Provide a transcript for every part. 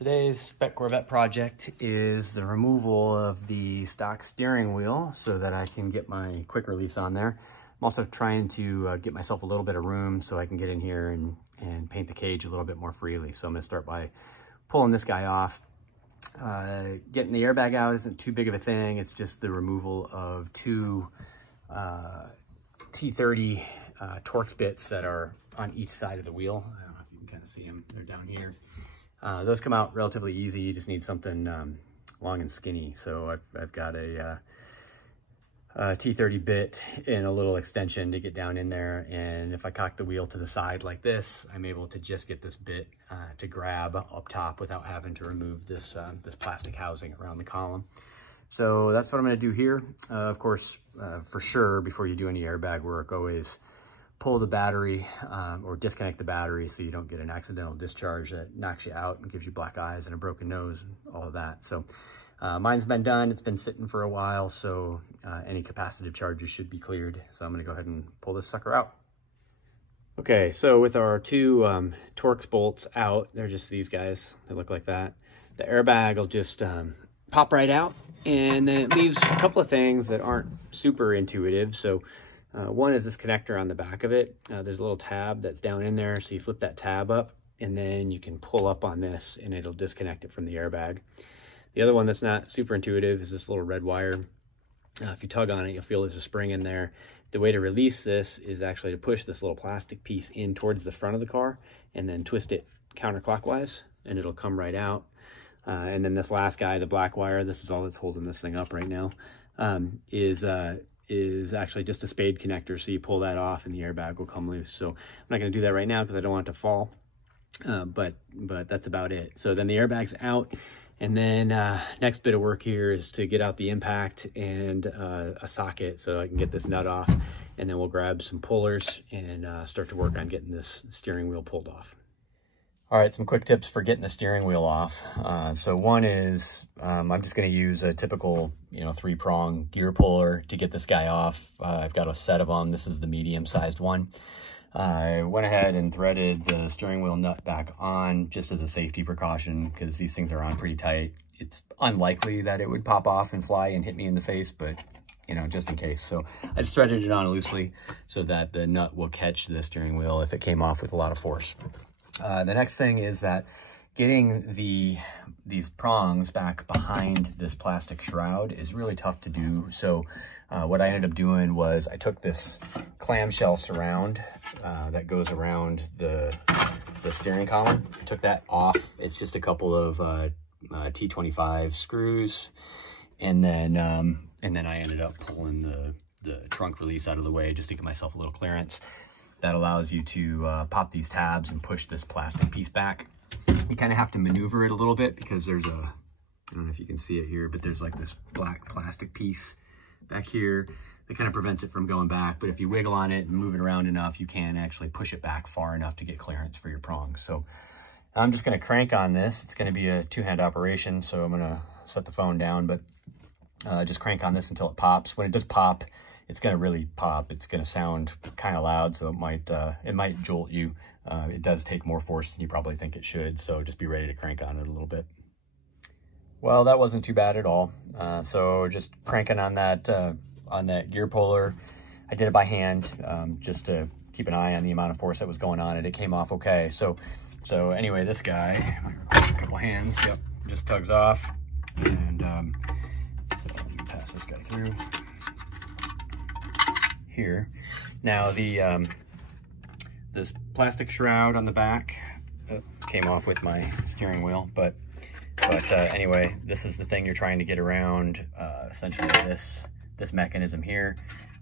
Today's Spec Corvette project is the removal of the stock steering wheel so that I can get my quick release on there. I'm also trying to get myself a little bit of room so I can get in here and paint the cage a little bit more freely. So I'm going to start by pulling this guy off. Getting the airbag out isn't too big of a thing. It's just the removal of two T30 Torx bits that are on each side of the wheel. I don't know if you can kind of see them. They're down here. Those come out relatively easy. You just need something long and skinny. So I've got a T30 bit and a little extension to get down in there. And if I cock the wheel to the side like this, I'm able to just get this bit to grab up top without having to remove this, this plastic housing around the column. So that's what I'm going to do here. Of course, for sure, before you do any airbag work, always pull the battery or disconnect the battery so you don't get an accidental discharge that knocks you out and gives you black eyes and a broken nose and all of that. So mine's been done. It's been sitting for a while, so any capacitive charges should be cleared. So I'm going to go ahead and pull this sucker out. Okay, so with our two Torx bolts out, they're just these guys. They look like that. The airbag will just pop right out, and then it leaves a couple of things that aren't super intuitive. So one is this connector on the back of it. There's a little tab that's down in there, so you flip that tab up, and then you can pull up on this, and it'll disconnect it from the airbag. The other one that's not super intuitive is this little red wire. If you tug on it, you'll feel there's a spring in there. The way to release this is actually to push this little plastic piece in towards the front of the car, and then twist it counterclockwise, and it'll come right out. And then this last guy, the black wire, this is all that's holding this thing up right now, is actually just a spade connector. So you pull that off and the airbag will come loose. So I'm not going to do that right now because I don't want it to fall, but that's about it. So then the airbag's out, and then next bit of work here is to get out the impact and a socket so I can get this nut off, and then we'll grab some pullers and start to work on getting this steering wheel pulled off. All right, some quick tips for getting the steering wheel off. So one is I'm just going to use a typical, 3-prong gear puller to get this guy off. I've got a set of them. This is the medium-sized one. I went ahead and threaded the steering wheel nut back on just as a safety precaution because these things are on pretty tight. It's unlikely that it would pop off and fly and hit me in the face, but just in case. So I just threaded it on loosely so that the nut will catch the steering wheel if it came off with a lot of force. The next thing is that getting these prongs back behind this plastic shroud is really tough to do. So what I ended up doing was I took this clamshell surround that goes around the steering column. I took that off. It's just a couple of T25 screws, and then I ended up pulling the trunk release out of the way just to give myself a little clearance. That allows you to pop these tabs and push this plastic piece back. You kind of have to maneuver it a little bit because there's I don't know if you can see it here, but there's like this black plastic piece back here that kind of prevents it from going back. But if you wiggle on it and move it around enough, you can actually push it back far enough to get clearance for your prongs. So I'm just going to crank on this. It's going to be a two-hand operation, so I'm going to set the phone down, but just crank on this until it pops. When it does pop, it's going to really pop. It's going to sound kind of loud, so it might jolt you. It does take more force than you probably think it should, so just be ready to crank on it a little bit. Well, that wasn't too bad at all. So just cranking on that gear puller. I did it by hand, just to keep an eye on the amount of force that was going on, and it came off okay. So anyway, this guy, a couple hands, yep, just tugs off, and let me pass this guy through here. Now this plastic shroud on the back came off with my steering wheel, but anyway, this is the thing you're trying to get around, essentially this mechanism here.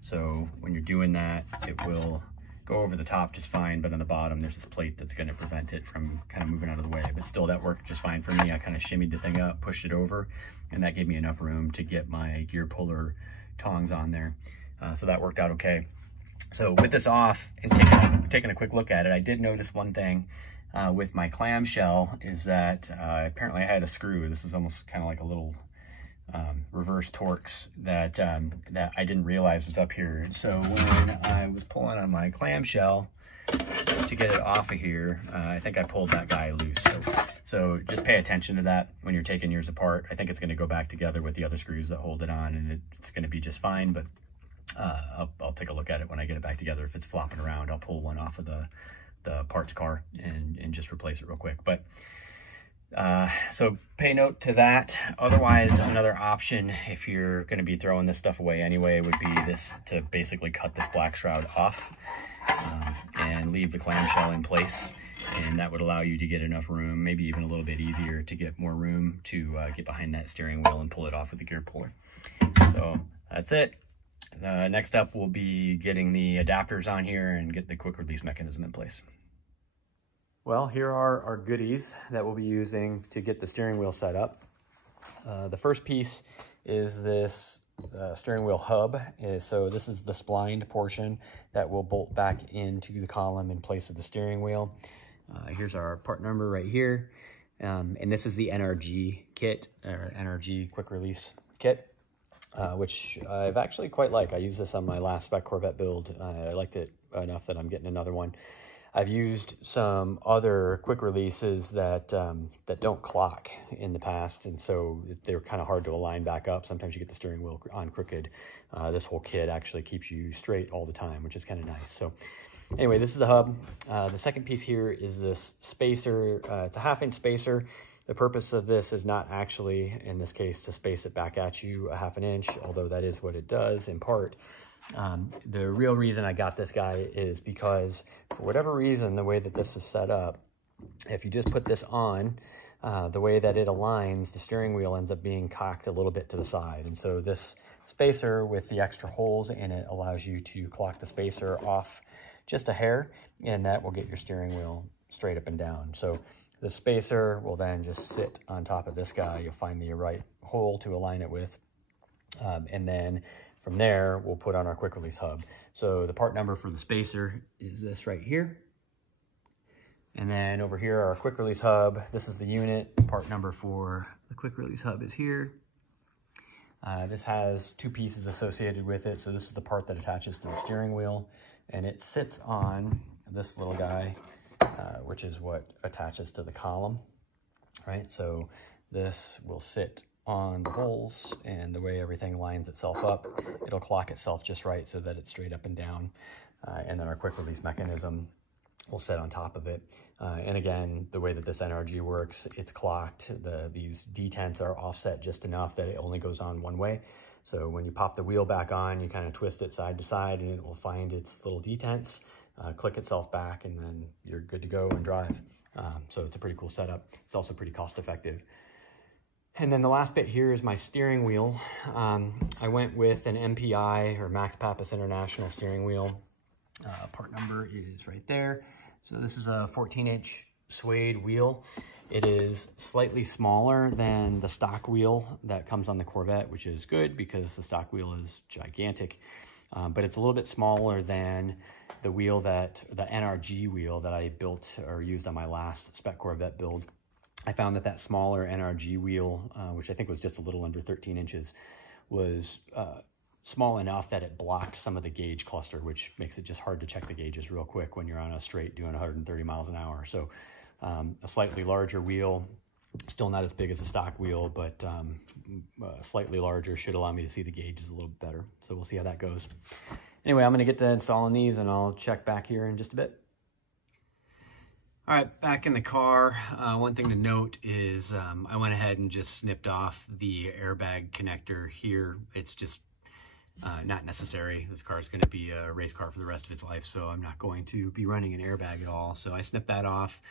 So when you're doing that, it will go over the top just fine, but on the bottom there's this plate that's going to prevent it from kind of moving out of the way. But still, that worked just fine for me. I kind of shimmied the thing up, pushed it over, and that gave me enough room to get my gear puller tongs on there. So that worked out okay. So with this off and taking a quick look at it, I did notice one thing with my clamshell is that apparently I had a screw. This is almost kind of like a little reverse Torx that I didn't realize was up here. So when I was pulling on my clamshell, to get it off of here, I think I pulled that guy loose. So just pay attention to that when you're taking yours apart. I think it's going to go back together with the other screws that hold it on, and it's going to be just fine, but I'll take a look at it when I get it back together. If it's flopping around, I'll pull one off of the parts car and just replace it real quick. But so pay note to that. Otherwise, another option, if you're going to be throwing this stuff away anyway, would be this, to basically cut this black shroud off and leave the clamshell in place. And that would allow you to get enough room, maybe even a little bit easier to get more room to get behind that steering wheel and pull it off with the gear puller. So that's it. Next up, we'll be getting the adapters on here and get the quick release mechanism in place. Well, here are our goodies that we'll be using to get the steering wheel set up. The first piece is this steering wheel hub. So this is the splined portion that will bolt back into the column in place of the steering wheel. Here's our part number right here. And this is the Nrg Kit, or Nrg Quick Release Kit, which I've actually quite like. I used this on my last Spec Corvette build. I liked it enough that I'm getting another one. I've used some other quick releases that don't clock in the past, and so they're kind of hard to align back up. Sometimes you get the steering wheel on crooked. This whole kit actually keeps you straight all the time, which is kind of nice. So anyway, this is the hub. The second piece here is this spacer. It's a 1/2 inch spacer. The purpose of this is not actually, in this case, to space it back at you a 1/2 inch, although that is what it does in part. The real reason I got this guy is because, for whatever reason, the way that this is set up, if you just put this on, the way that it aligns, the steering wheel ends up being cocked a little bit to the side. And so this spacer with the extra holes in it allows you to clock the spacer off just a hair, and that will get your steering wheel straight up and down. So the spacer will then just sit on top of this guy. You'll find the right hole to align it with. And then from there, we'll put on our quick release hub. So the part number for the spacer is this right here. And then over here, our quick release hub. This is the unit. Part number for the quick release hub is here. This has 2 pieces associated with it. So this is the part that attaches to the steering wheel, and it sits on this little guy, which is what attaches to the column, right? So this will sit on the holes, and the way everything lines itself up, it'll clock itself just right so that it's straight up and down. And then our quick release mechanism will sit on top of it. And again, the way that this Nrg works, it's clocked. These detents are offset just enough that it only goes on one way. So when you pop the wheel back on, you kind of twist it side to side, and it will find its little detents, click itself back, and then you're good to go and drive. So it's a pretty cool setup. It's also pretty cost effective. And then the last bit here is my steering wheel. I went with an MPI, or Max Papis International steering wheel. Part number is right there. So this is a 14-inch suede wheel. It is slightly smaller than the stock wheel that comes on the Corvette, which is good because the stock wheel is gigantic. But it's a little bit smaller than the wheel the Nrg wheel that I built or used on my last Spec Corvette build. I found that smaller Nrg wheel, which I think was just a little under 13 inches, was small enough that it blocked some of the gauge cluster, which makes it just hard to check the gauges real quick when you're on a straight doing 130 miles an hour. So a slightly larger wheel, still not as big as the stock wheel, but slightly larger should allow me to see the gauges a little bit better. So we'll see how that goes. Anyway, I'm going to get to installing these, and I'll check back here in just a bit. All right, back in the car. One thing to note is I went ahead and just snipped off the airbag connector here. It's just not necessary. This car is going to be a race car for the rest of its life, so I'm not going to be running an airbag at all. So I snipped that off.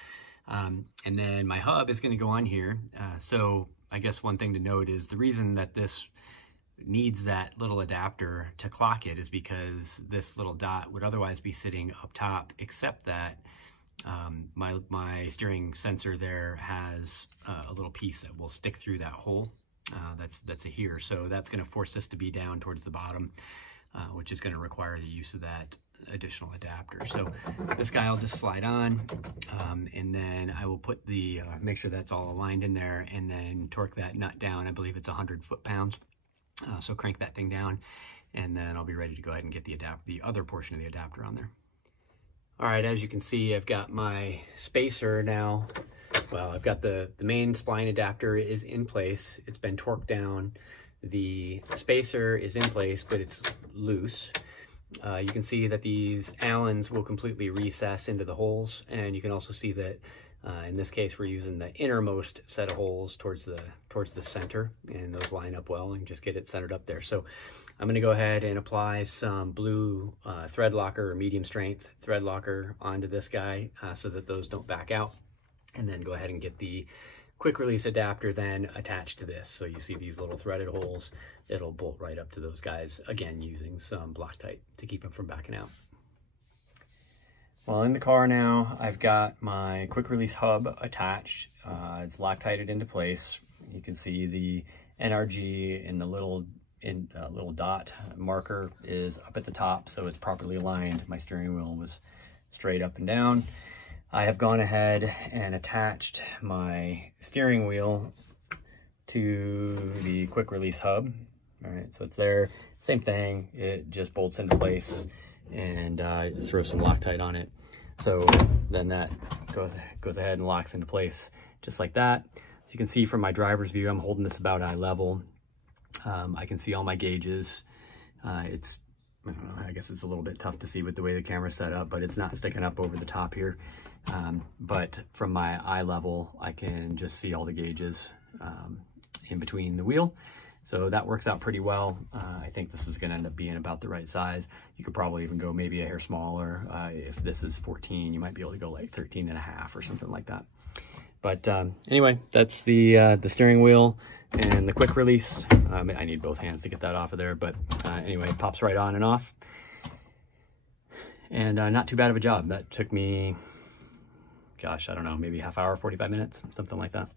And then my hub is going to go on here. So I guess one thing to note is the reason that this needs that little adapter to clock it is because this little dot would otherwise be sitting up top, except that my steering sensor there has a little piece that will stick through that hole. That's a here, so that's going to force this to be down towards the bottom, which is going to require the use of that additional adapter. So this guy I'll just slide on, and then I will put the make sure that's all aligned in there, and then torque that nut down. I believe it's 100 foot-pounds, so crank that thing down, and then I'll be ready to go ahead and get the other portion of the adapter on there. All right, as you can see, I've got my spacer now. Well, I've got the main spline adapter is in place. It's been torqued down. The spacer is in place, but it's loose. You can see that these Allens will completely recess into the holes, and you can also see that in this case we're using the innermost set of holes towards the center, and those line up well and just get it centered up there. So I'm going to go ahead and apply some blue thread locker or medium strength thread locker onto this guy so that those don't back out, and then go ahead and get the quick release adapter then attached to this. So you see these little threaded holes, it'll bolt right up to those guys, again using some Loctite to keep them from backing out. Well, in the car now, I've got my quick release hub attached. It's Loctited into place. You can see the Nrg in the little dot marker is up at the top, so it's properly aligned. My steering wheel was straight up and down. I have gone ahead and attached my steering wheel to the quick release hub. All right, so it's there, same thing. It just bolts into place, and throw some Loctite on it. So then that goes ahead and locks into place just like that. So you can see from my driver's view, I'm holding this about eye level. I can see all my gauges. I guess it's a little bit tough to see with the way the camera's set up, but it's not sticking up over the top here. But from my eye level, I can just see all the gauges in between the wheel. So that works out pretty well. I think this is gonna end up being about the right size. You could probably even go maybe a hair smaller. If this is 14, you might be able to go like 13.5 or something like that. But anyway, that's the steering wheel and the quick release. I need both hands to get that off of there, but anyway, it pops right on and off. And not too bad of a job. That took me, gosh, I don't know, maybe half hour, 45 minutes, something like that.